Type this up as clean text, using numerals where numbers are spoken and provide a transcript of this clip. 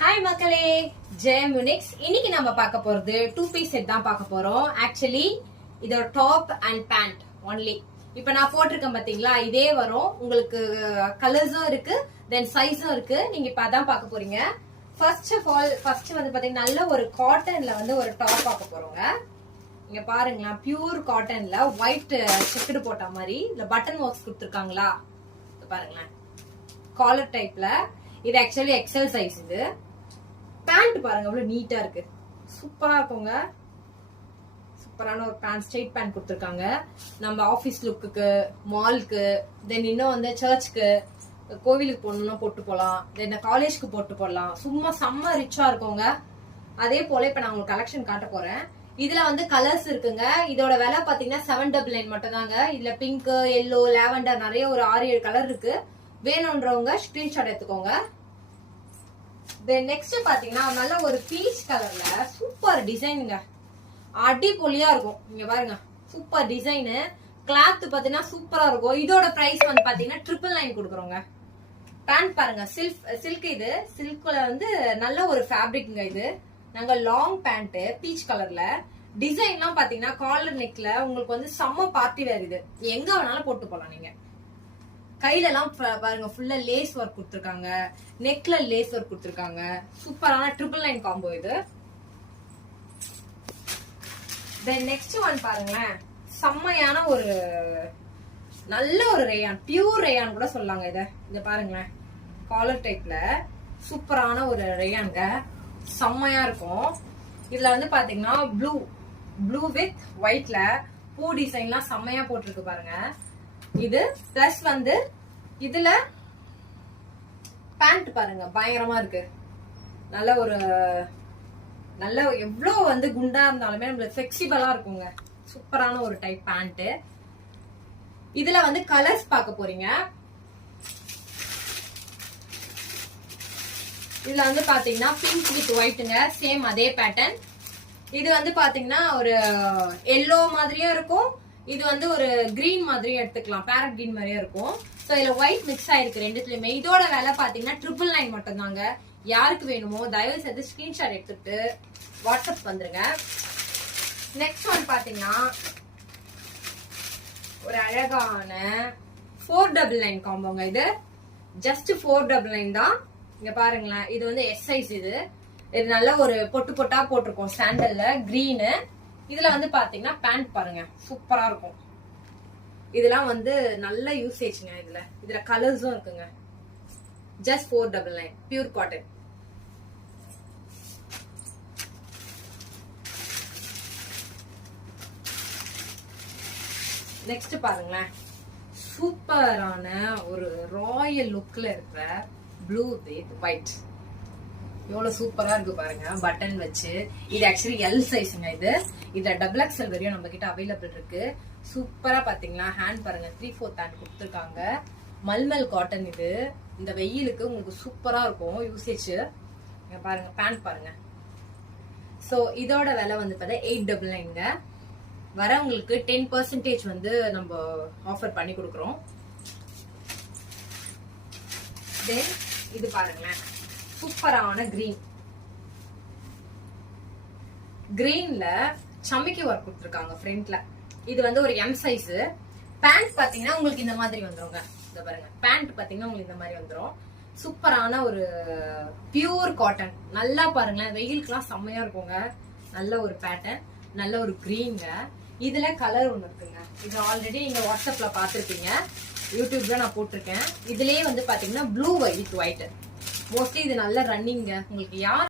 Hi மக்களே, ஜெயம் Unix. இன்னைக்கு நம்ம பார்க்க போறது 2 பீஸ் செட் தான் பார்க்க போறோம். ஆக்சுவலி இதோட டாப் அண்ட் பேண்ட் ஒன்லி. இப்ப நான் போட்டிருக்கேன் பாத்தீங்களா, இதே வரும். உங்களுக்கு கலர்ஸும் இருக்கு, தென் சைஸும் இருக்கு. நீங்க இப்ப அதான் பார்க்க போறீங்க. ஃபர்ஸ்ட் வந்து பாத்தீங்கன்னா நல்ல ஒரு காட்டன்ல வந்து ஒரு டாப் பார்க்க போறோங்க. இங்க பாருங்களா, பியூர் காட்டன்ல ஒயிட் செக்குடு போட்ட மாதிரி இல்ல பட்டன் ஒர்க்ஸ் கொடுத்துருக்காங்களா பாருங்களேன். காலர் டைப்ல இது ஆக்சுவலி எக்ஸல் சைஸ். இது பேண்ட் பாருங்க, அவ்வளவு நீட்டா இருக்கு, சூப்பரா இருக்குங்க. சூப்பரான ஒரு பேண்ட், ஸ்ட்ரெயிட் பேண்ட் கொடுத்துருக்காங்க. நம்ம ஆபீஸ் லுக்குக்கு, மால்க்கு, தென் இன்னும் வந்து சர்ச்சுக்கு, கோவிலுக்கு போகணும்னா போட்டு போலாம், தென் காலேஜ்க்கு போட்டு போடலாம். சும்மா செம்ம ரிச்சா இருக்குங்க. அதே போல இப்ப நான் உங்களுக்கு கலெக்ஷன் காட்ட போறேன். இதுல வந்து கலர்ஸ் இருக்குங்க. இதோட விலை பாத்தீங்கன்னா 799 மட்டும் தாங்க. இதுல பிங்க், எல்லோ, லாவெண்டர் நிறைய ஒரு 6-7 கலர் இருக்கு. வேணும்ன்றவங்க ஸ்கிரீன்ஷாட் எடுத்துக்கோங்க. நெக்ஸ்ட் பாத்தீங்கன்னா நல்ல ஒரு பீச் கலர்ல சூப்பர் டிசைனுங்க, அடிப்பொலியா இருக்கும். இங்க பாருங்க, சூப்பர் டிசைனு. கிளாத் பாத்தீங்கன்னா சூப்பரா இருக்கும். இதோட பிரைஸ் வந்து பாத்தீங்கன்னா 999 கொடுக்குறோங்க. பேண்ட் பாருங்க, சில்க். இது சில்க்ல வந்து நல்ல ஒரு ஃபேப்ரிக்ங்க. இது நாங்க லாங் பேண்ட் பீச் கலர்ல. டிசைன்லாம் பாத்தீங்கன்னா காலர் நெக்ல உங்களுக்கு வந்து செம்ம பார்ட்டி வேர். இது எங்க வேணாலும் போட்டு போலாம். நீங்க கையில எல்லாம் பாருங்க, ஃபுல்லா லேஸ் ஒர்க் கொடுத்துருக்காங்க, நெக்ல லேஸ் ஒர்க் கொடுத்துருக்காங்க. சூப்பரான 999 காம்போ இது. நெக்ஸ்ட் ஒன் பாருங்களேன், செம்மையான ஒரு நல்ல ஒரு ரேயான், பியூர் ரேயான் கூட சொல்லாங்க. இத பாருங்களேன், காலர் டைப்ல சூப்பரான ஒரு ரேயான்ங்க, செம்மையா இருக்கும். இதுல வந்து பாத்தீங்கன்னா ப்ளூ வித் ஒயிட்ல பூ டிசைன்லாம் செம்மையா போட்டிருக்கு பாருங்க. இது பிளஸ் வந்து இதுல பேண்ட் பாருங்க, பயங்கரமா இருக்கு. நல்ல எவ்வளவு வந்து குண்டா இருந்தாலுமே நம்மளுக்கு ஃபிளெக்சிபிளா இருக்குங்க. சூப்பரான ஒரு டைப் பேண்ட். இதுல வந்து கலர்ஸ் பார்க்க போறீங்க. இதுல வந்து பாத்தீங்கன்னா பிங்க் வித் ஒயிட்ங்க, சேம் அதே பேட்டர்ன். இது வந்து பாத்தீங்கன்னா ஒரு எல்லோ மாதிரியே இருக்கும். இது வந்து ஒரு கிரீன் மாதிரியும் எடுத்துக்கலாம், பேரட் கிரீன் மாதிரியே இருக்கும். சோ இதுல ஒயிட் மிக்ஸ் ஆயிருக்கு ரெண்டுத்துலயுமே. இதோட விலை பாத்தீங்கன்னா 999 மட்டும் தாங்க. யாருக்கு வேணுமோ தயவு செய்து ஸ்கிரீன்ஷாட் எடுத்துட்டு வாட்ஸ்அப் வந்துருங்க. நெக்ஸ்ட் ஒன் பாத்தீங்கன்னா ஒரு அழகான 499 காம்போங்க. இது ஜஸ்ட் 499 தான். இங்க பாருங்களேன், இது வந்து எஸ் சைஸ். இது நல்ல ஒரு பொட்டு பொட்டா போட்டிருக்கோம் சாண்டல்ல, கிரீனு. இதுல வந்து பாத்தீங்கன்னா பேண்ட் பாருங்க, சூப்பரா இருக்கும். இதெல்லாம் வந்து நல்ல யூசேஜ்ங்க. இதுல கலர்ஸும் இருக்குங்க. Just 499 pure cotton. நெக்ஸ்ட் பாருங்களேன், சூப்பரான ஒரு ராயல் லுக்ல இருக்கிற ப்ளூ வித் ஒயிட். எவ்வளவு சூப்பரா இருக்கு பாருங்க, பட்டன் வச்சு. இது ஆக்சுவலி எல் சைஸ்ங்க. இதுல டபுள் எக்ஸ்எல் வரையும் நம்ம கிட்ட அவைலபிள் இருக்கு. சூப்பரா பாத்தீங்களா, ஹேண்ட் பாருங்க, 3/4 ஹேண்ட் கொடுத்துருக்காங்க. மல்மல் காட்டன். இது இந்த வெயிலுக்கு உங்களுக்கு சூப்பரா இருக்கும் யூசேஜ். பாருங்க, பேண்ட் பாருங்க. சோ இதோட விலை வந்து பார்த்தா 899ங்க. வரவங்களுக்கு 10% வந்து நம்ம ஆஃபர் பண்ணி கொடுக்குறோம். தென் இது பாருங்களேன், சூப்பரான கிரீன்ல சமிக்கி ஒர்க் கொடுத்துருக்காங்க ஃப்ரண்ட்ல. இது வந்து ஒரு எம் சைஸ். பேண்ட் பாத்தீங்கன்னா உங்களுக்கு இந்த மாதிரி வந்துருங்க. இத பாருங்க, பேண்ட் பாத்தீங்கன்னா உங்களுக்கு இந்த மாதிரி வந்துரும். சூப்பரான ஒரு பியூர் காட்டன். நல்லா பாருங்களேன், வெயிலுக்குலாம் செம்மையா இருக்குங்க. நல்ல ஒரு பேட்டர்ன், நல்ல ஒரு கிரீன்ங்க. இதுல கலர் ஒண்ணு இருக்குங்க. இது ஆல்ரெடி நீங்க வாட்ஸ்அப்ல பாத்துருப்பீங்க, யூடியூப்ல நான் போட்டிருக்கேன். இதுலயே வந்து பாத்தீங்கன்னா ப்ளூ வித் ஒயிட். மோஸ்ட்லி இது நல்ல ரன்னிங்க. உங்களுக்கு யார்